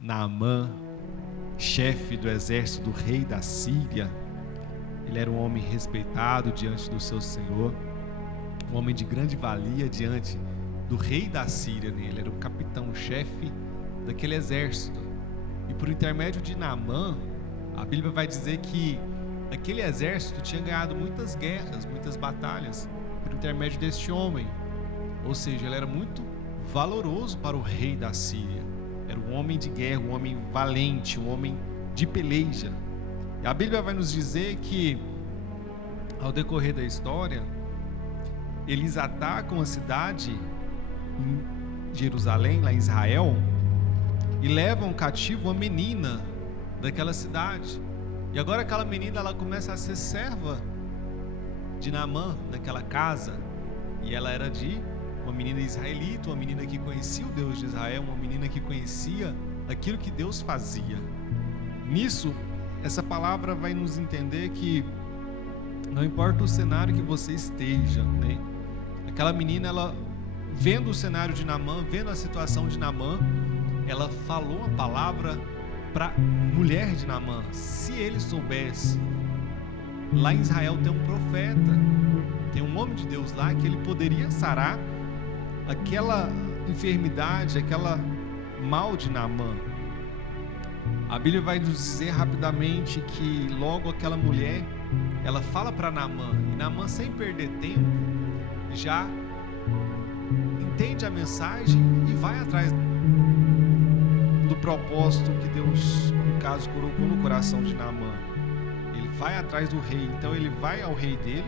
Naamã, chefe do exército do rei da Síria. Ele era um homem respeitado diante do seu senhor, um homem de grande valia diante do rei da Síria, né? Ele era o capitão-chefe daquele exército. E por intermédio de Naamã, a Bíblia vai dizer que aquele exército tinha ganhado muitas guerras, muitas batalhas, por intermédio deste homem. Ou seja, ele era muito valoroso para o rei da Síria. Era um homem de guerra, um homem valente, um homem de peleja. E a Bíblia vai nos dizer que, ao decorrer da história, eles atacam a cidade em Jerusalém, lá em Israel, e levam cativo uma menina daquela cidade. E agora aquela menina, ela começa a ser serva de Naamã naquela casa. E ela era de uma menina israelita, uma menina que conhecia o Deus de Israel, uma menina que conhecia aquilo que Deus fazia. Nisso, essa palavra vai nos entender que não importa o cenário que você esteja, né? Aquela menina, ela vendo o cenário de Naamã, vendo a situação de Naamã, ela falou a palavra para a mulher de Naamã. Se ele soubesse, lá em Israel tem um profeta, tem um homem de Deus lá que ele poderia sarar aquela enfermidade, aquela mal de Naamã. A Bíblia vai nos dizer rapidamente que logo aquela mulher, ela fala para Naamã, e Naamã, sem perder tempo, já entende a mensagem e vai atrás do propósito que Deus, no caso, colocou no coração de Naamã. Ele vai atrás do rei, então ele vai ao rei dele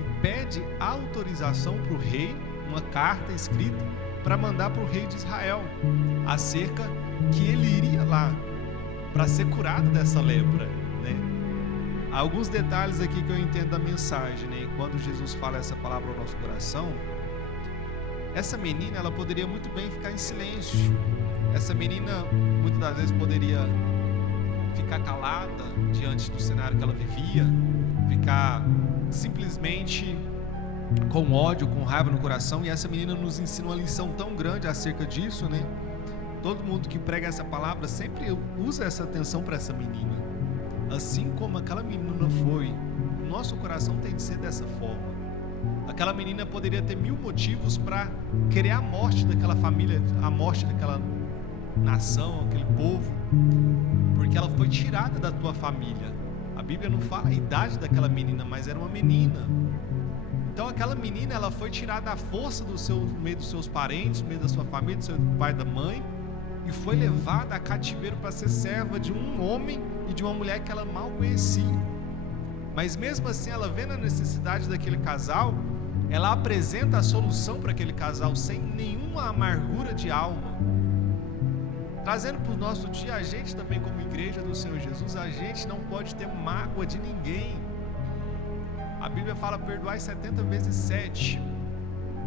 e pede autorização para o rei, uma carta escrita para mandar para o rei de Israel, acerca que ele iria lá para ser curado dessa lepra, né? Há alguns detalhes aqui que eu entendo da mensagem, né? Quando Jesus fala essa palavra ao nosso coração, essa menina, ela poderia muito bem ficar em silêncio. Essa menina, muitas das vezes, poderia ficar calada diante do cenário que ela vivia, ficar simplesmente com ódio, com raiva no coração. E essa menina nos ensina uma lição tão grande acerca disso, né? Todo mundo que prega essa palavra sempre usa essa atenção para essa menina. Assim como aquela menina foi, o nosso coração tem de ser dessa forma. Aquela menina poderia ter 1000 motivos para querer a morte daquela família, a morte daquela nação, aquele povo, porque ela foi tirada da tua família. A Bíblia não fala a idade daquela menina, mas era uma menina. Então aquela menina, ela foi tirada à força do meio dos seus parentes, no meio da sua família, do seu pai e da mãe, e foi levada a cativeiro para ser serva de um homem e de uma mulher que ela mal conhecia. Mas mesmo assim, ela vendo a necessidade daquele casal, ela apresenta a solução para aquele casal sem nenhuma amargura de alma. Trazendo para o nosso dia, a gente também, como igreja do Senhor Jesus, a gente não pode ter mágoa de ninguém. A Bíblia fala: perdoai 70 vezes 7.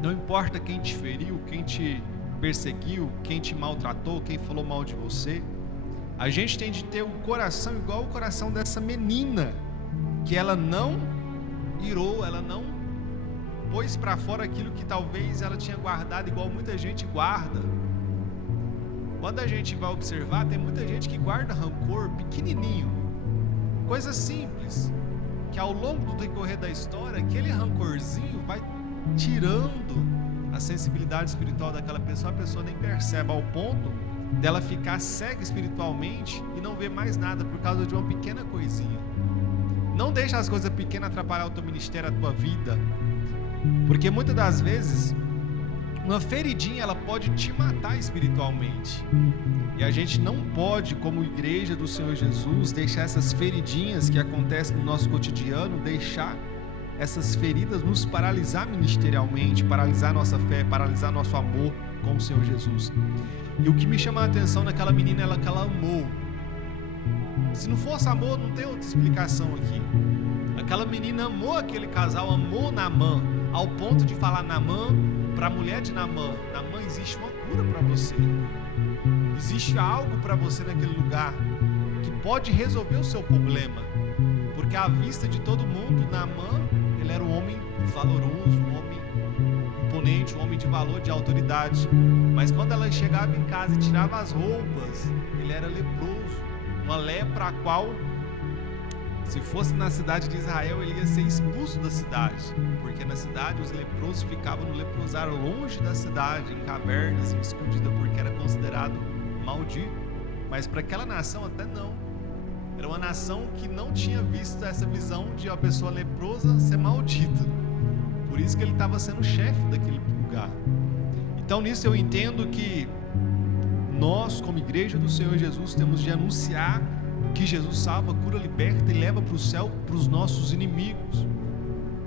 Não importa quem te feriu, quem te perseguiu, quem te maltratou, quem falou mal de você. A gente tem de ter um coração igual o coração dessa menina, que ela não irou, ela não pôs para fora aquilo que talvez ela tinha guardado, igual muita gente guarda. Quando a gente vai observar, tem muita gente que guarda rancor pequenininho, coisa simples, que ao longo do decorrer da história, aquele rancorzinho vai tirando a sensibilidade espiritual daquela pessoa, a pessoa nem percebe, ao ponto dela ficar cega espiritualmente e não ver mais nada por causa de uma pequena coisinha. Não deixa as coisas pequenas atrapalhar o teu ministério, a tua vida, porque muitas das vezes uma feridinha, ela pode te matar espiritualmente. E a gente não pode, como igreja do Senhor Jesus, deixar essas feridinhas que acontecem no nosso cotidiano, deixar essas feridas nos paralisar ministerialmente, paralisar nossa fé, paralisar nosso amor com o Senhor Jesus. E o que me chama a atenção naquela menina é que ela amou. Se não fosse amor, não tem outra explicação aqui. Aquela menina amou aquele casal, amou Naamã, ao ponto de falar Naamã para a mulher de Naamã: Naamã, existe uma cura para você. Existe algo para você naquele lugar que pode resolver o seu problema. Porque à vista de todo mundo, Naamã, ele era um homem valoroso, um homem imponente, um homem de valor, de autoridade. Mas quando ela chegava em casa e tirava as roupas, ele era leproso, uma lepra a qual, se fosse na cidade de Israel, ele ia ser expulso da cidade, porque na cidade os leprosos ficavam no leprosário, longe da cidade, em cavernas, em escondida, porque era considerado maldito. Mas para aquela nação até não. Era uma nação que não tinha visto essa visão de uma pessoa leprosa ser maldita. Por isso que ele estava sendo chefe daquele lugar. Então nisso eu entendo que nós, como igreja do Senhor Jesus, temos de anunciar que Jesus salva, cura, liberta e leva para o céu para os nossos inimigos.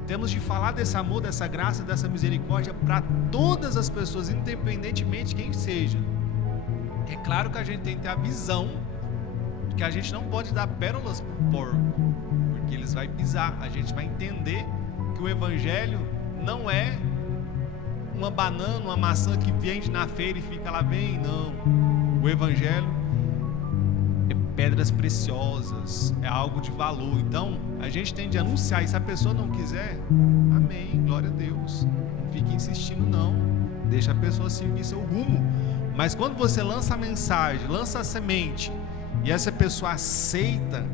Temos de falar desse amor, dessa graça, dessa misericórdia para todas as pessoas, independentemente de quem seja. É claro que a gente tem que ter a visão de que a gente não pode dar pérolas para o porco, porque eles vão pisar. A gente vai entender que o evangelho não é uma banana, uma maçã que vende na feira e fica lá bem, não. O evangelho é pedras preciosas, é algo de valor. Então a gente tem de anunciar, e se a pessoa não quiser, amém, glória a Deus, não fique insistindo não, deixa a pessoa seguir seu rumo. Mas quando você lança a mensagem, lança a semente, e essa pessoa aceita,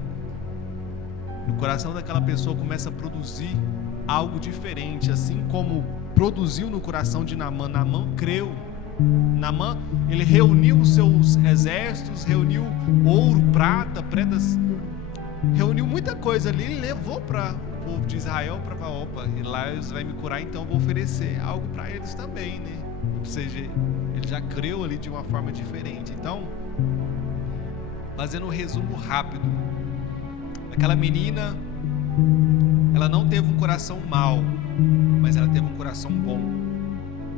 no coração daquela pessoa começa a produzir algo diferente, assim como produziu no coração de Naamã. Naamã creu. Naamã, ele reuniu os seus exércitos, reuniu ouro, prata, predas, reuniu muita coisa ali e levou para o povo de Israel para falar, opa, e lá eles vão me curar, então eu vou oferecer algo para eles também, né? Ou seja, ele já creu ali de uma forma diferente. Então, fazendo um resumo rápido, aquela menina, ela não teve um coração mau, mas ela teve um coração bom.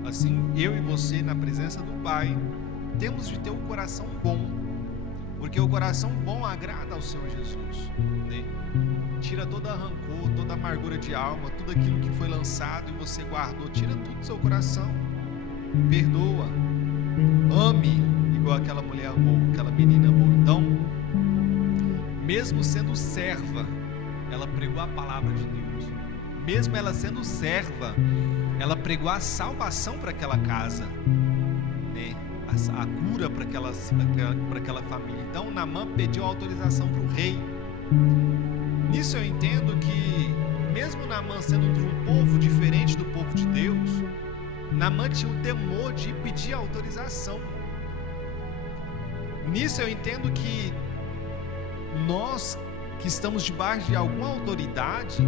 Assim, eu e você, na presença do Pai, temos de ter um coração bom, porque o coração bom agrada ao Senhor Jesus, né? Tira todo rancor, toda amargura de alma, tudo aquilo que foi lançado e você guardou, tira tudo do seu coração, perdoa, ame igual aquela mulher amou, aquela menina amou. Então, mesmo sendo serva, ela pregou a palavra de Deus. Mesmo ela sendo serva, ela pregou a salvação para aquela casa, né? A cura para aquela família. Então Naamã pediu autorização para o rei. Nisso eu entendo que, mesmo Naamã sendo de um povo diferente do povo de Deus, Naamã tinha o temor de pedir autorização. Nisso eu entendo que nós que estamos debaixo de alguma autoridade,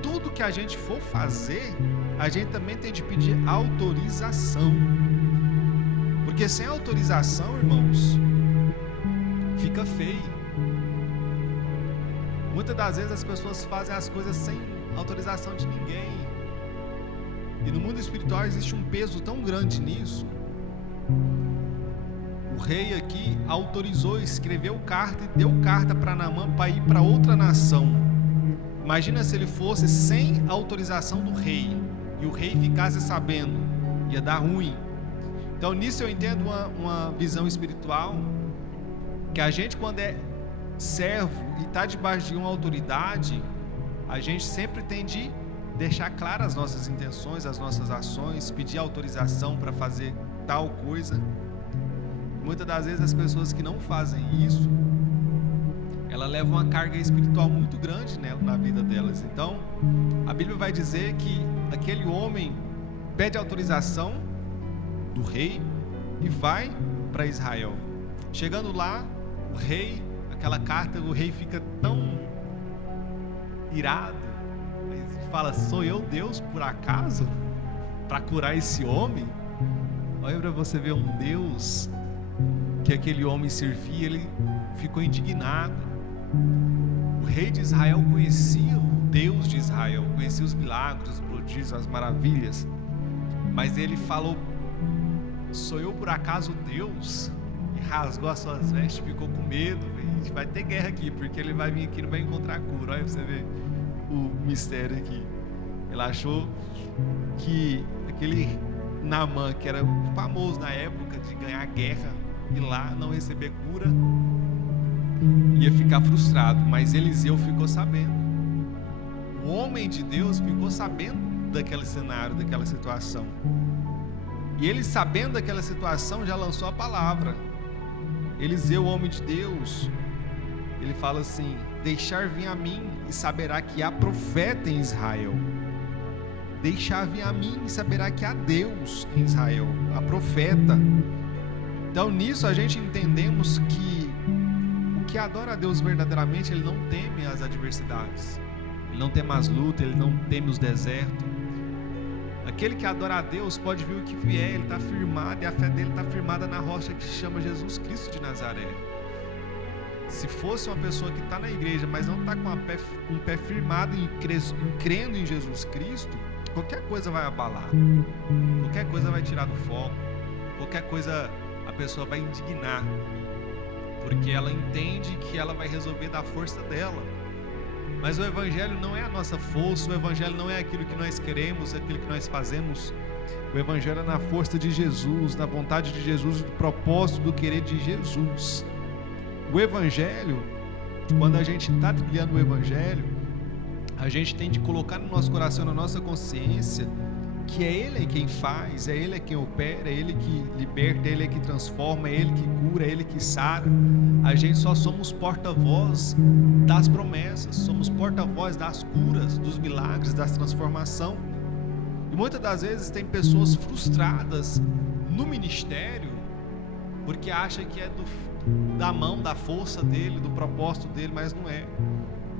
tudo que a gente for fazer, a gente também tem de pedir autorização. Porque sem autorização, irmãos, fica feio. Muitas das vezes as pessoas fazem as coisas sem autorização de ninguém. E no mundo espiritual existe um peso tão grande nisso. O rei aqui autorizou, escreveu carta e deu carta para Naamã para ir para outra nação. Imagina se ele fosse sem autorização do rei e o rei ficasse sabendo, ia dar ruim. Então nisso eu entendo uma visão espiritual, que a gente, quando é servo e está debaixo de uma autoridade, a gente sempre tem de deixar claras as nossas intenções, as nossas ações, pedir autorização para fazer tal coisa. Muitas das vezes as pessoas que não fazem isso, ela leva uma carga espiritual muito grande, né, na vida delas. Então a Bíblia vai dizer que aquele homem pede autorização do rei e vai para Israel. Chegando lá, o rei, aquela carta, o rei fica tão irado, ele fala, sou eu Deus por acaso para curar esse homem? Olha para você ver um Deus que aquele homem servia, ele ficou indignado. O rei de Israel conhecia o Deus de Israel, conhecia os milagres, os prodígios, as maravilhas, mas ele falou, sou eu por acaso Deus? E rasgou as suas vestes, ficou com medo. A gente vai ter guerra aqui, porque ele vai vir aqui e não vai encontrar cura. Olha pra você ver o mistério aqui. Ele achou que aquele Naamã, que era famoso na época de ganhar guerra e lá não receber cura, ia ficar frustrado, mas Eliseu ficou sabendo. O homem de Deus ficou sabendo daquele cenário, daquela situação. E ele, sabendo daquela situação, já lançou a palavra. Eliseu, homem de Deus, ele fala assim: deixar vir a mim e saberá que há profeta em Israel. Deixar vir a mim e saberá que há Deus em Israel, há profeta. Então nisso a gente entendemos que o que adora a Deus verdadeiramente, ele não teme as adversidades, ele não teme as lutas, ele não teme os desertos. Aquele que adora a Deus pode vir o que vier, ele está firmado, e a fé dele está firmada na rocha que se chama Jesus Cristo de Nazaré. Se fosse uma pessoa que está na igreja, mas não está com o pé firmado em crendo em Jesus Cristo, qualquer coisa vai abalar, qualquer coisa vai tirar do foco, qualquer coisa a pessoa vai indignar, porque ela entende que ela vai resolver da força dela. Mas o Evangelho não é a nossa força, o Evangelho não é aquilo que nós queremos, aquilo que nós fazemos. O Evangelho é na força de Jesus, na vontade de Jesus, do propósito, do querer de Jesus. O Evangelho, quando a gente está trilhando o Evangelho, a gente tem de colocar no nosso coração, na nossa consciência, que é Ele quem faz, é Ele quem opera, é Ele que liberta, é Ele que transforma, é Ele que cura, é Ele que sara. A gente só somos porta-voz das promessas, somos porta-voz das curas, dos milagres, das transformações. E muitas das vezes tem pessoas frustradas no ministério, porque acham que é da mão, da força dele, do propósito dele, mas não é.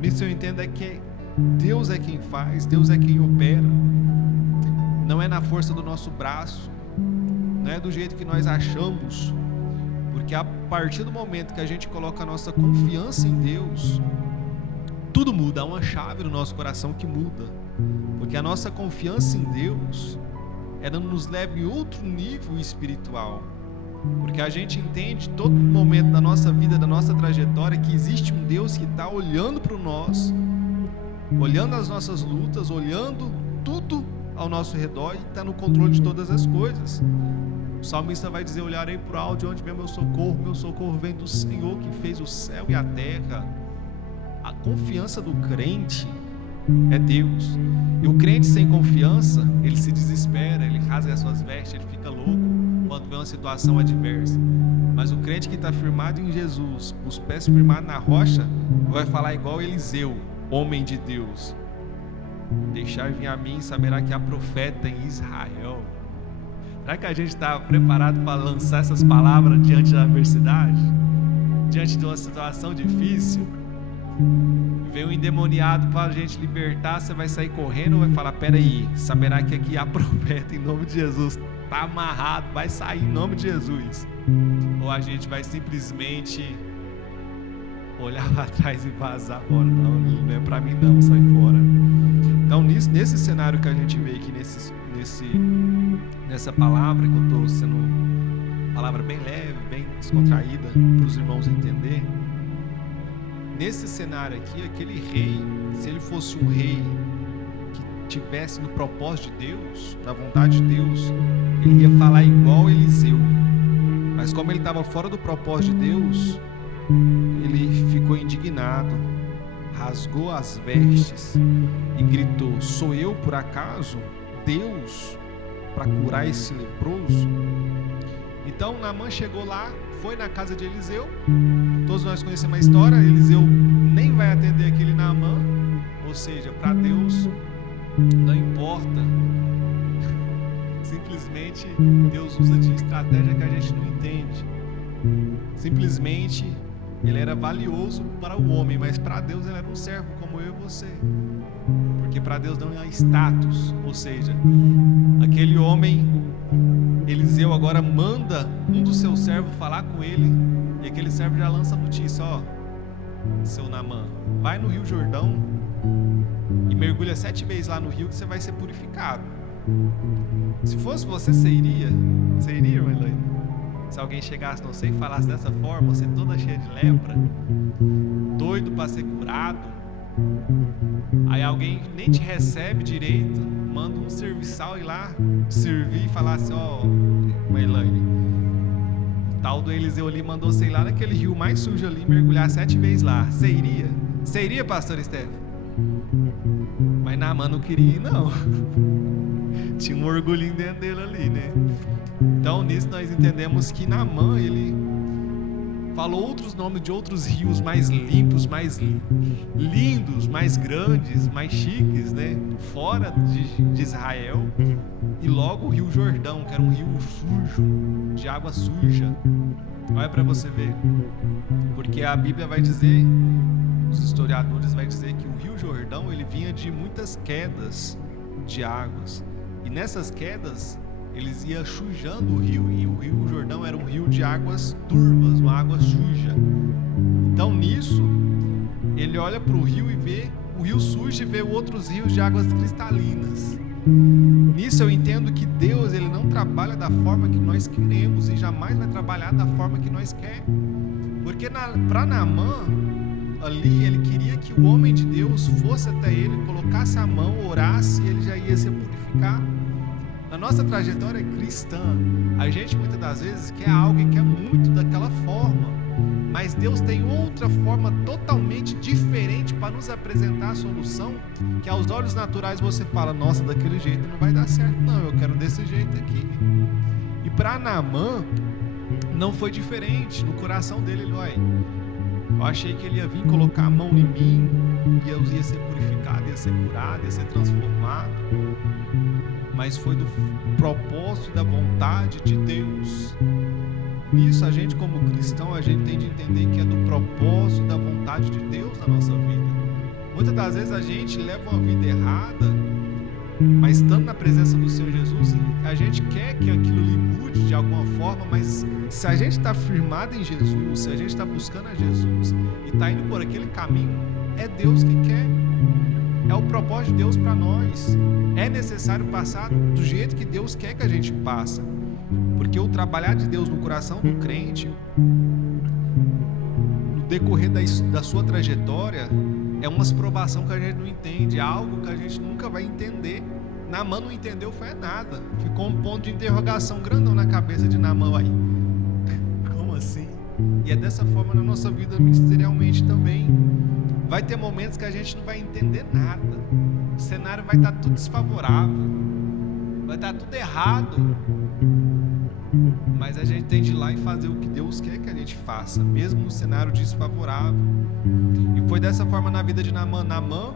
Isso eu entendo é que Deus é quem faz, Deus é quem opera. Não é na força do nosso braço, não é do jeito que nós achamos, porque a partir do momento que a gente coloca a nossa confiança em Deus, tudo muda, há uma chave no nosso coração que muda, porque a nossa confiança em Deus, ela nos leva em outro nível espiritual, porque a gente entende todo momento da nossa vida, da nossa trajetória, que existe um Deus que está olhando para nós, olhando as nossas lutas, olhando tudo ao nosso redor e está no controle de todas as coisas. O salmista vai dizer: olharei para o alto, de onde vem meu socorro vem do Senhor que fez o céu e a terra. A confiança do crente é Deus, e o crente sem confiança, ele se desespera, ele rasga as suas vestes, ele fica louco quando vê uma situação adversa. Mas o crente que está firmado em Jesus, os pés firmados na rocha, vai falar igual Eliseu, homem de Deus: deixar vir a mim, saberá que há profeta em Israel. Será que a gente está preparado para lançar essas palavras diante da adversidade? Diante de uma situação difícil? Vem um endemoniado para a gente libertar, você vai sair correndo ou vai falar: peraí, saberá que aqui há profeta em nome de Jesus, está amarrado, vai sair em nome de Jesus? Ou a gente vai simplesmente olhar para trás e vazar fora? Não é para mim não, sai fora. Então nesse cenário que a gente vê aqui, nessa palavra, que eu estou sendo palavra bem leve, bem descontraída, para os irmãos entenderem, nesse cenário aqui, aquele rei, se ele fosse um rei que tivesse no propósito de Deus, na vontade de Deus, ele ia falar igual Eliseu, mas como ele estava fora do propósito de Deus, ele ficou indignado, rasgou as vestes e gritou: sou eu por acaso Deus para curar esse leproso? Então Naamã chegou lá, foi na casa de Eliseu. Todos nós conhecemos a história. Eliseu nem vai atender aquele Naamã, ou seja, para Deus não importa. Simplesmente Deus usa de estratégia que a gente não entende. Simplesmente ele era valioso para o homem, mas para Deus ele era um servo como eu e você, porque para Deus não há status. Ou seja, aquele homem, Eliseu, agora manda um dos seus servos falar com ele, e aquele servo já lança a notícia: ó, seu Naamã, vai no Rio Jordão e mergulha 7 vezes lá no rio que você vai ser purificado. Se fosse você, você iria, irmã Elaine? Se alguém chegasse, não sei, e falasse dessa forma, você toda cheia de lepra, doido para ser curado, aí alguém nem te recebe direito, manda um serviçal ir lá servir e falar assim: ó, Elaine, o tal do Eliseu ali mandou você ir lá naquele rio mais sujo ali, mergulhar 7 vezes lá. Você iria? Você iria, pastor Estevão? Mas Naamã não queria ir, não. Tinha um orgulhinho dentro dele ali, né? Então nisso nós entendemos que Naamã, ele falou outros nomes de outros rios mais limpos, mais lindos, mais grandes, mais chiques, né? Fora de Israel. E logo o Rio Jordão, que era um rio sujo, de água suja. Olha para você ver. Porque a Bíblia vai dizer, os historiadores vai dizer que o Rio Jordão, ele vinha de muitas quedas de águas. E nessas quedas, eles iam sujando o rio. E o Rio Jordão era um rio de águas turvas, uma água suja. Então nisso, ele olha para o rio e vê o rio sujo e vê outros rios de águas cristalinas. Nisso eu entendo que Deus, ele não trabalha da forma que nós queremos e jamais vai trabalhar da forma que nós queremos. Porque para Naamã, ali ele queria que o homem de Deus fosse até ele, colocasse a mão, orasse e ele já ia se purificar. Na nossa trajetória cristã, a gente muitas das vezes quer algo e quer muito daquela forma, mas Deus tem outra forma totalmente diferente para nos apresentar a solução, que aos olhos naturais você fala, nossa, daquele jeito não vai dar certo, não, eu quero desse jeito aqui. E para Naamã não foi diferente. No coração dele, ele olha, eu achei que ele ia vir colocar a mão em mim e eu ia ser purificado, ia ser curado, ia ser transformado, mas foi do propósito e da vontade de Deus. Nisso a gente como cristão, a gente tem de entender que é do propósito e da vontade de Deus na nossa vida. Muitas das vezes a gente leva uma vida errada, mas estando na presença do Senhor Jesus, a gente quer que aquilo lhe mude de alguma forma, mas se a gente está firmado em Jesus, se a gente está buscando a Jesus e está indo por aquele caminho, é Deus que quer. É o propósito de Deus para nós. É necessário passar do jeito que Deus quer que a gente passe. Porque o trabalhar de Deus no coração do crente, no decorrer da sua trajetória, é uma provação que a gente não entende, é algo que a gente nunca vai entender. Naamã não entendeu, foi nada. Ficou um ponto de interrogação grandão na cabeça de Naamã aí. Como assim? E é dessa forma na nossa vida ministerialmente também. Vai ter momentos que a gente não vai entender nada. O cenário vai estar tudo desfavorável. Vai estar tudo errado. Mas a gente tem de ir lá e fazer o que Deus quer que a gente faça, mesmo no cenário desfavorável. E foi dessa forma na vida de Naamã. Naamã,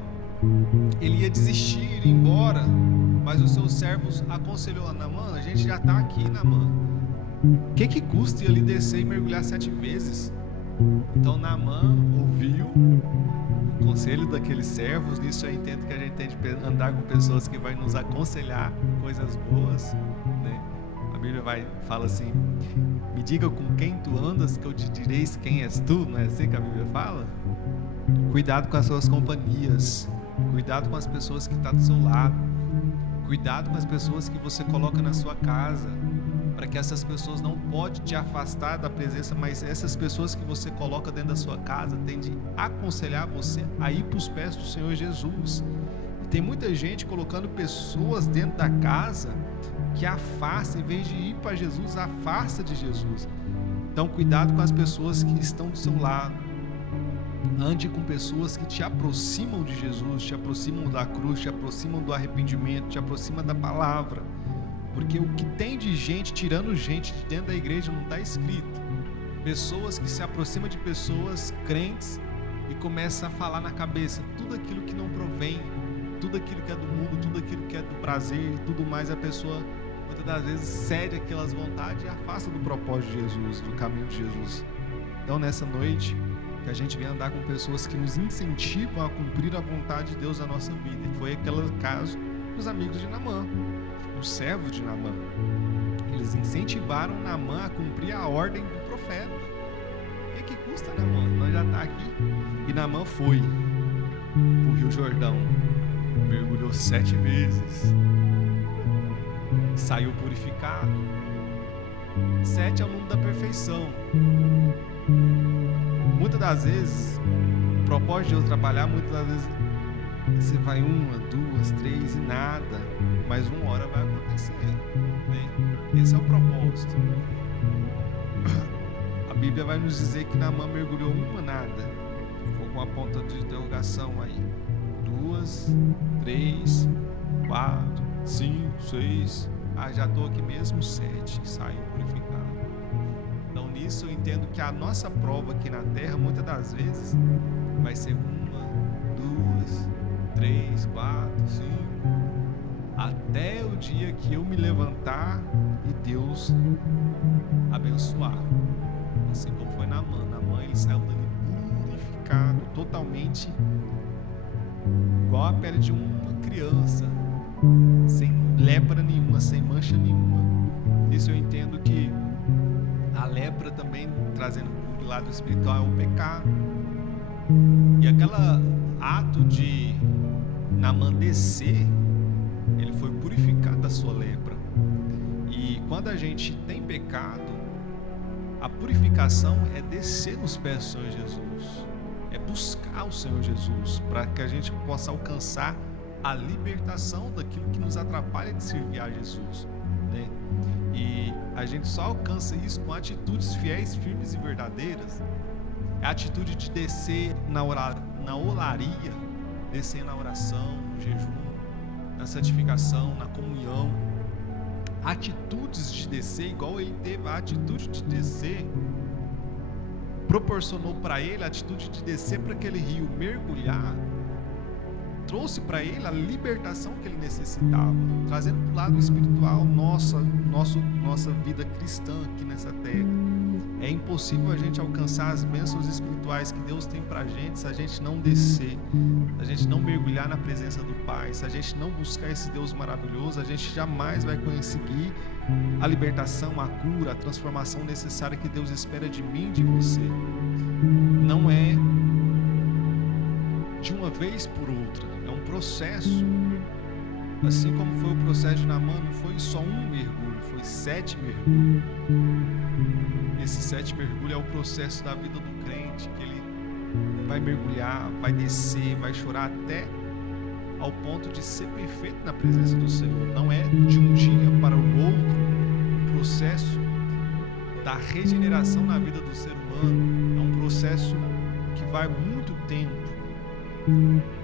ele ia desistir, ir embora, mas os seus servos aconselhou: Naamã, a gente já está aqui, Naamã. O que custa ele descer e mergulhar 7 vezes? Então Naamã ouviu o conselho daqueles servos. Nisso eu entendo que a gente tem de andar com pessoas que vão nos aconselhar coisas boas, né? A Bíblia fala assim: me diga com quem tu andas, que eu te direis quem és tu. Não é assim que a Bíblia fala? Cuidado com as suas companhias, cuidado com as pessoas que estão do seu lado, cuidado com as pessoas que você coloca na sua casa, para que essas pessoas não podem te afastar da presença, mas essas pessoas que você coloca dentro da sua casa têm de aconselhar você a ir para os pés do Senhor Jesus. E tem muita gente colocando pessoas dentro da casa que afasta, em vez de ir para Jesus, afasta de Jesus. Então cuidado com as pessoas que estão do seu lado. Ande com pessoas que te aproximam de Jesus, te aproximam da cruz, te aproximam do arrependimento, te aproximam da palavra. Porque o que tem de gente tirando gente de dentro da igreja não está escrito. Pessoas que se aproximam de pessoas crentes e começam a falar na cabeça tudo aquilo que não provém, tudo aquilo que é do mundo, tudo aquilo que é do prazer, tudo mais. A pessoa muitas das vezes cede aquelas vontades e afasta do propósito de Jesus, do caminho de Jesus. Então nessa noite, que a gente vem andar com pessoas que nos incentivam a cumprir a vontade de Deus na nossa vida. E foi aquele caso dos amigos de Naamã, os servos de Naamã. Eles incentivaram Naamã a cumprir a ordem do profeta. O que custa, Naamã? Nós já está aqui. E Naamã foi para o Rio Jordão, mergulhou 7 vezes, saiu purificado. 7 é o número da perfeição. Muitas das vezes, o propósito de eu trabalhar, muitas das vezes você vai 1, 2, 3 e nada, mas uma hora vai acontecer, né? Esse é o propósito. A Bíblia vai nos dizer que Naamã mergulhou uma nada, ficou com a ponta de interrogação aí. 2, 3, 4, 5, 6, já estou aqui mesmo, 7, saiu purificado. Então isso eu entendo que a nossa prova aqui na terra, muitas das vezes, vai ser 1, 2, 3, 4, 5, até o dia que eu me levantar e Deus abençoar. Assim como foi Naamã. Naamã, ele saiu dali purificado, totalmente igual a pele de uma criança, sem lepra nenhuma, sem mancha nenhuma. Isso eu entendo que a lepra também, trazendo para o lado espiritual, é o pecado. E aquele ato de Naamã descer, ele foi purificado da sua lepra. E quando a gente tem pecado, a purificação é descer nos pés do Senhor Jesus, é buscar o Senhor Jesus, para que a gente possa alcançar a libertação daquilo que nos atrapalha de servir a Jesus, né? E a gente só alcança isso com atitudes fiéis, firmes e verdadeiras. É a atitude de descer na olaria, descer na oração, no jejum, na santificação, na comunhão. Atitudes de descer, igual ele teve a atitude de descer, proporcionou para ele a atitude de descer para aquele rio, mergulhar, trouxe para ele a libertação que ele necessitava, trazendo para o lado espiritual nossa vida cristã aqui nessa terra. É impossível a gente alcançar as bênçãos espirituais que Deus tem para a gente se a gente não descer, se a gente não mergulhar na presença do Pai, se a gente não buscar esse Deus maravilhoso, a gente jamais vai conseguir a libertação, a cura, a transformação necessária que Deus espera de mim e de você. Não é de uma vez por outra, é um processo. Assim como foi o processo de Naamã, não foi só um mergulho, foi 7 mergulhos. Esse 7 mergulho é o processo da vida do crente, que ele vai mergulhar, vai descer, vai chorar até ao ponto de ser perfeito na presença do Senhor. Não é de um dia para o outro. O processo da regeneração na vida do ser humano é um processo que vai muito tempo.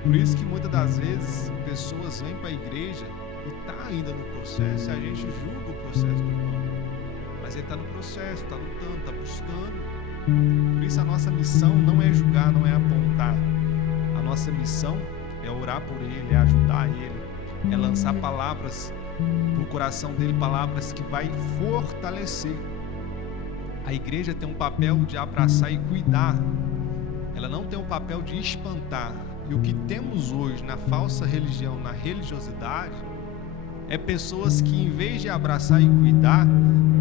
Por isso que muitas das vezes pessoas vêm para a igreja e está ainda no processo, e a gente julga o processo do irmão. Mas ele está no processo, está lutando, está buscando. Por isso a nossa missão não é julgar, não é apontar. A nossa missão é orar por ele, é ajudar ele, é lançar palavras para o coração dele, palavras que vai fortalecer. A igreja tem um papel de abraçar e cuidar. Ela não tem um papel de espantar. E o que temos hoje na falsa religião, na religiosidade, é pessoas que, em vez de abraçar e cuidar,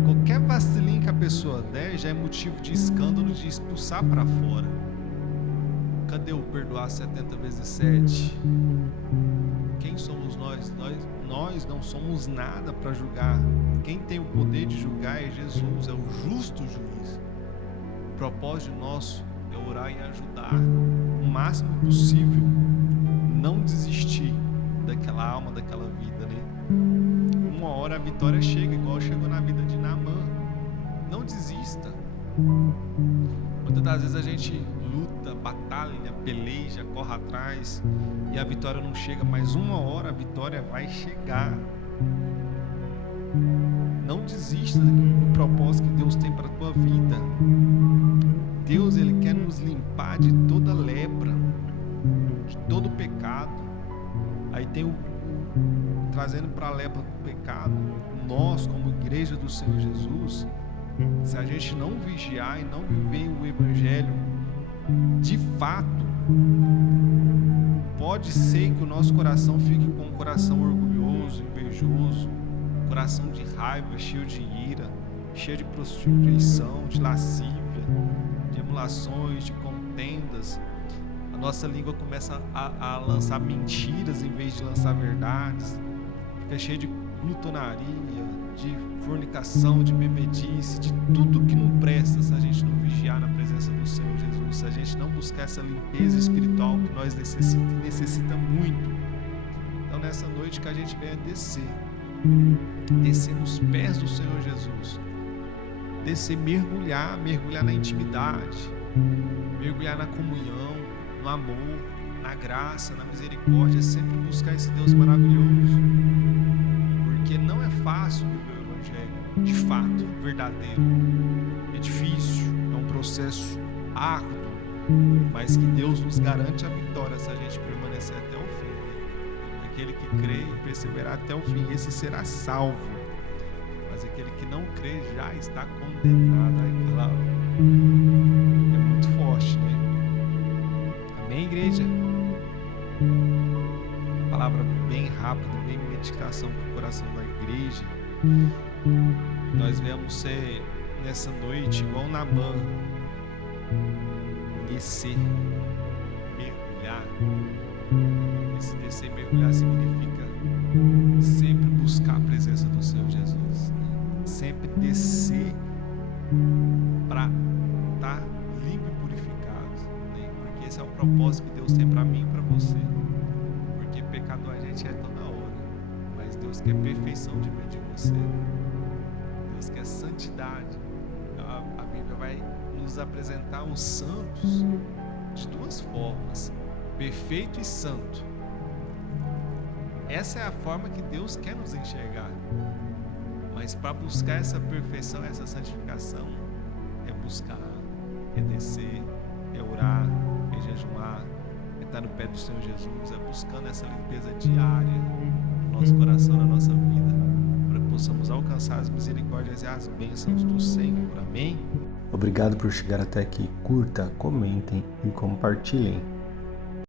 qualquer vacilinho que a pessoa der já é motivo de escândalo, de expulsar para fora. Cadê o perdoar 70 vezes 7? Quem somos nós? Nós não somos nada para julgar. Quem tem o poder de julgar é Jesus, é o justo juiz. O propósito nosso é orar e ajudar o máximo possível, não desistir daquela alma, daquela vida, né? Uma hora a vitória chega, igual chegou na vida de Naamã. Não desista. Muitas das vezes a gente luta, batalha, peleja, corre atrás e a vitória não chega, mas uma hora a vitória vai chegar. Não desista do propósito que Deus tem para a tua vida. Deus, ele quer nos limpar de toda lepra, de todo pecado. Aí tem trazendo para a lepra do pecado, nós como igreja do Senhor Jesus, se a gente não vigiar e não viver o evangelho de fato, pode ser que o nosso coração fique com um coração orgulhoso, invejoso, coração de raiva, cheio de ira, cheio de prostituição, de lascívia, de emulações, de contendas. A nossa língua começa a lançar mentiras em vez de lançar verdades, fica cheio de glutonaria, de fornicação, de bebedice, de tudo que não presta se a gente não vigiar na presença do Senhor Jesus, se a gente não buscar essa limpeza espiritual que nós necessita muito. Então nessa noite que a gente venha descer nos pés do Senhor Jesus, descer, mergulhar na intimidade, mergulhar na comunhão, no amor, na graça, na misericórdia, sempre buscar esse Deus maravilhoso, porque não é fácil viver o evangelho. de fato verdadeiro. É difícil, é um processo árduo, mas que Deus nos garante a vitória se a gente permanecer até o fim. Aquele que crê e perseverar até o fim, esse será salvo. Mas aquele que não crê já está condenado. Aí, palavra é muito forte, né? Amém, igreja? Uma palavra bem rápida, bem meditação para o coração da igreja. Nós viemos ser nessa noite igual Naamã, descer, mergulhar. Esse descer e mergulhar significa sempre buscar a presença do Senhor Jesus, né? Sempre descer para estar limpo e purificado, né? Porque esse é o propósito que Deus tem para mim e para você. Porque pecador a gente é toda hora, mas Deus quer perfeição de mim e de você. Deus quer santidade. A Bíblia vai nos apresentar os santos de duas formas: perfeito e santo. Essa é a forma que Deus quer nos enxergar. Mas para buscar essa perfeição, essa santificação, é buscar, é descer, é orar, é jejuar, é estar no pé do Senhor Jesus, é buscando essa limpeza diária no nosso coração, na nossa vida, para que possamos alcançar as misericórdias e as bênçãos do Senhor. Amém? Obrigado por chegar até aqui. Curta, comentem e compartilhem.